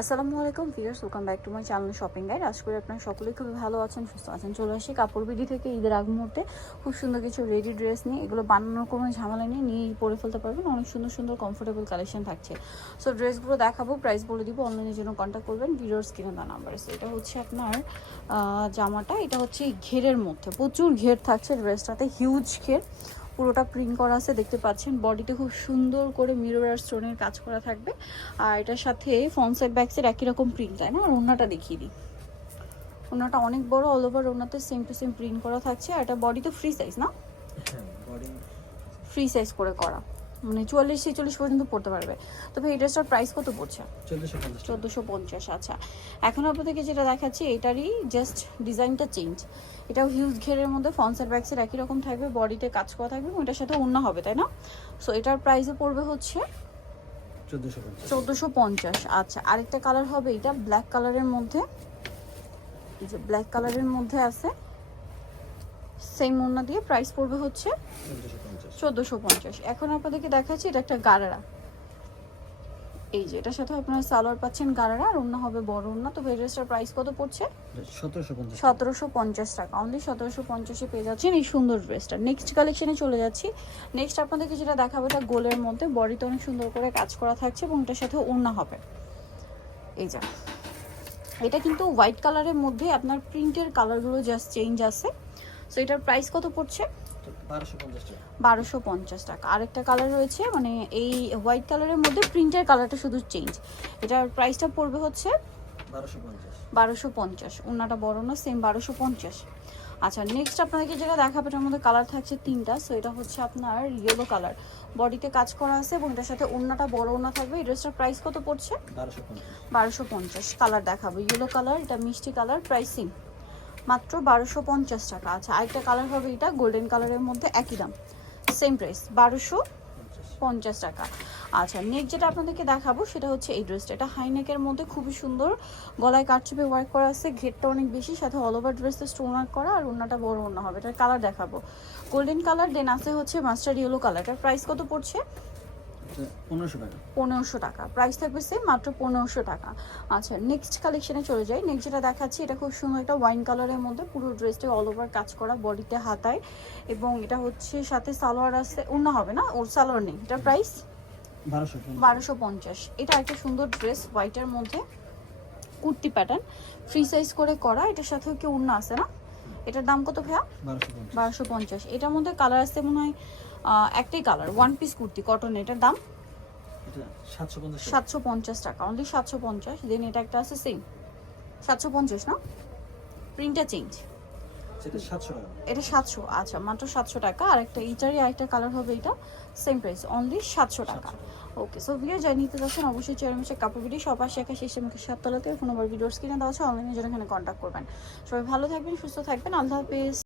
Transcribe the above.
আসসালামু আলাইকুম viewers, welcome back to my channel shopping guide. আশা করি আপনারা সকলেই খুবই ভালো আছেন, সুস্থ আছেন। চলে আসি কাপড় বিডি থেকে ঈদের আগ মুহূর্তে খুব সুন্দর কিছু রেডি ড্রেস নিয়ে। এগুলো বানানোর কোনো ঝামেলা নিয়েই পরে ফেলতে পারবেন। অনেক সুন্দর সুন্দর কমফোর্টেবল কালেকশন থাকছে। সো ড্রেসগুলো দেখাবো, প্রাইস বলে দিব, অনলাইনের জন্য কন্ট্যাক্ট করবেন ভিডিওর স্ক্রিনে দেওয়া নাম্বারে। সো এটা হচ্ছে আপনার জামাটা, এটা হচ্ছে ঘেরের মধ্যে প্রচুর ঘের থাকছে ড্রেসটাতে, হিউজ ঘের, পুরোটা প্রিন্ট করা আছে দেখতে পাচ্ছেন। বডিতে খুব সুন্দর করে মিরর আর স্টোনের কাজ করা থাকবে। আর এটার সাথে ফ্রন্ট সাইড ব্যাক সাইড একই রকম প্রিন্ট, তাই না? আর ওড়নাটা দেখিয়ে দিই, ওড়নাটা অনেক বড়, অল ওভার ওড়নাতে সেম টু সেম প্রিন্ট করা থাকছে। আর এটা বডি তো ফ্রি সাইজ না, ফ্রি সাইজ করে করা, মানে 44-46 পর্যন্ত পড়তে পারবে। তবে এই ড্রেসটার প্রাইস কত পড়ছে? 1450। আচ্ছা, এখন আপনাদেরকে যেটা দেখাচ্ছি এটারই জাস্ট ডিজাইনটা চেঞ্জ। এটাও হিউজ ঘেরের মধ্যে ফ্রন্ট সাইড ব্যাক সাইড একই রকম থাকবে, বডিতে কাজ করা থাকবে এবং এটার সাথে ওড়না হবে, তাই না? সো এটার প্রাইসও পড়বে হচ্ছে 1450। আচ্ছা, আরেকটা কালার হবে এটা ব্ল্যাক কালারের মধ্যে, এই যে ব্ল্যাক কালারের মধ্যে আছে, সেম ওড়না দিয়ে, প্রাইস পড়বে হচ্ছে 1450। এখন আপনাদেরকে দেখাচ্ছি এটা একটা গারারা, এই যে এটার সাথে আপনারা সালোয়ার পাচ্ছেন গারারা, আর ওড়না হবে বড় ওড়না। তো এই ড্রেসটার প্রাইস কত পড়ছে? 1750 টাকা, অনলি 1750-এ পেয়ে যাচ্ছেন এই সুন্দর ড্রেসটা। নেক্সট কালেকশনে চলে যাচ্ছি। নেক্সট আপনাদেরকে যেটা দেখাবো এটা গোলের মধ্যে, বডিতে অনেক সুন্দর করে কাজ করা থাকছে এবং এটার সাথে ওড়না হবে। এই যে এটা কিন্তু হোয়াইট কালারের মধ্যে, আপনার প্রিন্টের কালারগুলো জাস্ট চেঞ্জ আছে। সো এটার প্রাইস কত পড়ছে? 1250 টাকা। আরেকটা কালার রয়েছে, মানে এই হোয়াইট কালারের মধ্যে প্রিন্টের কালারটা শুধু চেঞ্জ। এটার প্রাইসটা পড়বে হচ্ছে 1250। ওড়নাটা বড় না, সেম 1250। আচ্ছা, নেক্সট আপনাদেরকে যেটা দেখাবো এটার মধ্যে কালার থাকছে তিনটা। সো এটা হচ্ছে আপনার ইয়েলো কালার, বডিতে কাজ করা আছে এবং এটার সাথে ওড়নাটা বড় ওড়না থাকবে। এই ড্রেসটার প্রাইস কত পড়ছে? 1250। কালার দেখাবো ইয়েলো কালার, এটা মিষ্টি কালার, প্রাইসিং মাত্র 1250 টাকা। আচ্ছা, আরেকটা কালার হবে এটা গোল্ডেন কালারের মধ্যে, একই দাম, সেম প্রাইস 1250 টাকা। আচ্ছা, নেক্সট যেটা আপনাদেরকে দেখাবো সেটা হচ্ছে এই ড্রেসটা, এটা হাইনেকের মধ্যে খুবই সুন্দর, গলায় কাটচুপে ওয়ার্ক করা আছে, ঘেরটা অনেক বেশি, সাথে অল ওভার ড্রেসে স্টোন ওয়ার্ক করা, আর ওড়নাটা বড় ওড়না হবে। এটার কালার দেখাবো গোল্ডেন কালার, দেন আছে হচ্ছে মাস্টার্ড ইয়েলো কালার। এটার প্রাইস কত পড়ছে? 1500 টাকা। প্রাইস থাকবে সেম, মাত্র 1500 টাকা। আচ্ছা, নেক্সট কালেকশনে চলে যাই। নেক্সট যেটা দেখাচ্ছি এটা খুব সুন্দর, একটা ওয়াইন কালারের মধ্যে, পুরো ড্রেসটা অল ওভার কাজ করা, বডিতে হাতায়, এবং এটা হচ্ছে সাথে সালোয়ার আছে, ওড়না হবে না, ওর সালোয়ার নেই। এটার প্রাইস 1250। এটা একটা সুন্দর ড্রেস হোয়াইটের মধ্যে, কুর্তি প্যাটার্ন, ফ্রি সাইজ করে করা, এটার সাথেও কি ওড়না আছে না? এটার দাম কত ভাইয়া? 1250। এটার মধ্যে কালার আছে মনে হয় একটাই colour, one piece kurti cotton. এটার দাম 750 টাকা, অনলি 750। দেন এটা একটা আছে সেম 750 না, প্রিন্টটা চেঞ্জ, এটা 700। আচ্ছা, মাত্র 700 টাকা। আর একটা এইটারই আরেকটা কালার হবে, এটা সেম প্রাইস, অনলি 700 টাকা। ওকে, সো ভিডিও যাই নিতে যাচ্ছেন অবশ্যই চেয়ারমেশে কাপড় ভিডিও সবার শেখা শেষে মুখে 7 তলাতে ফোন নাম্বার ভিডিওর স্ক্রিনে দেওয়া আছে, অনলাইনের জন্য এখানে কন্ট্যাক্ট করবেন। সবাই ভালো থাকবেন, সুস্থ থাকবেন, আল্লাহ হাফেজ।